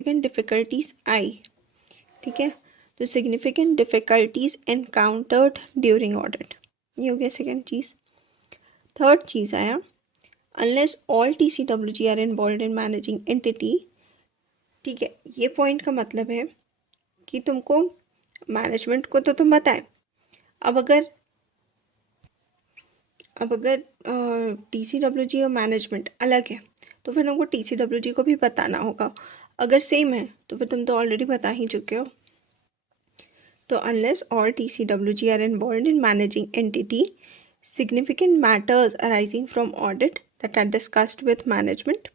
Difficulties आई, ठीक है। तो significant difficulties encountered during audit, ये हो गया सेकेंड चीज़। थर्ड चीज़ आया, unless all TCWG are involved in managing entity, ठीक है। ये पॉइंट का मतलब है कि तुमको मैनेजमेंट को तो तुम बताएं, अब अगर TCWG और मैनेजमेंट अलग है तो फिर तुमको TCWG को भी बताना होगा। अगर सेम है तो फिर तुम तो ऑलरेडी बता ही चुके हो। तो unless all TCWG are involved in managing entity, significant matters arising from audit that are discussed with management,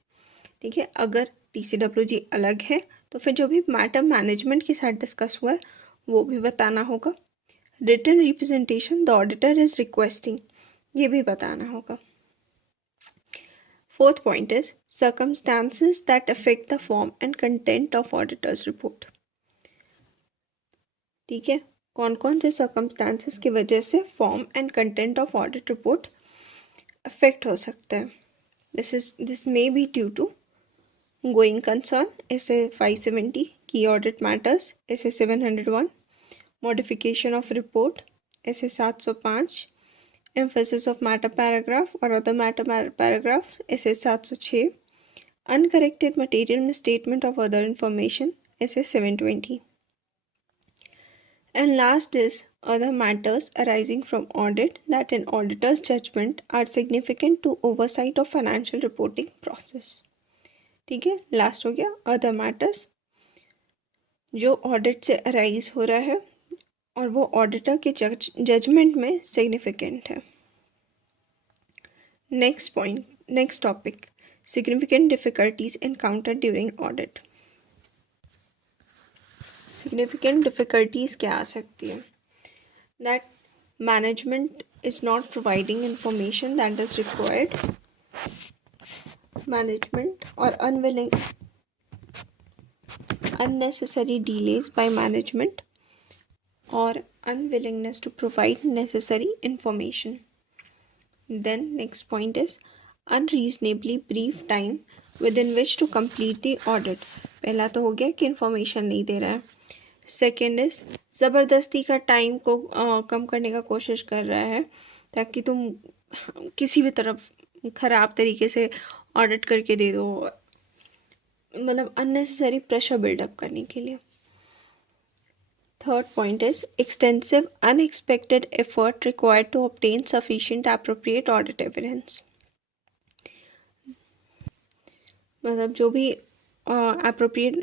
ठीक है। अगर TCWG अलग है तो फिर जो भी मैटर मैनेजमेंट के साथ डिस्कस हुआ है वो भी बताना होगा। Written representation the auditor is requesting, ये भी बताना होगा। Fourth point is circumstances that affect the form and content of auditor's report, ठीक है। कौन कौन से circumstances की वजह से form and content of audit report affect हो सकता है। This may be due to going concern SA 570, key audit matters SA 701, modification of report SA 705, emphasis of matter paragraph or other matter paragraph SA 706, uncorrected material misstatement of other information SA 720, and last is other matters arising from audit that in auditor's judgment are significant to oversight of financial reporting process, ठीक है। Last हो गया other matters, जो audit से arise हो रहा है और वो ऑडिटर के जजमेंट में सिग्निफिकेंट है। Next point, next topic, significant difficulties encountered during audit. Significant difficulties क्या आ सकती है? That management is not providing information that is required, management और unwilling unnecessary delays by management or unwillingness to provide necessary information. Then next point is unreasonably brief time within which to complete the audit. पहला तो हो गया कि information नहीं दे रहा है। Second is ज़बरदस्ती का टाइम को कम करने का कोशिश कर रहा है ताकि तुम किसी भी तरफ ख़राब तरीके से ऑडिट करके दे दो, मतलब अननेसेसरी प्रेशर बिल्डअप करने के लिए। Third point is extensive unexpected effort required to obtain sufficient appropriate audit evidence, मतलब जो भी एप्रोप्रिएट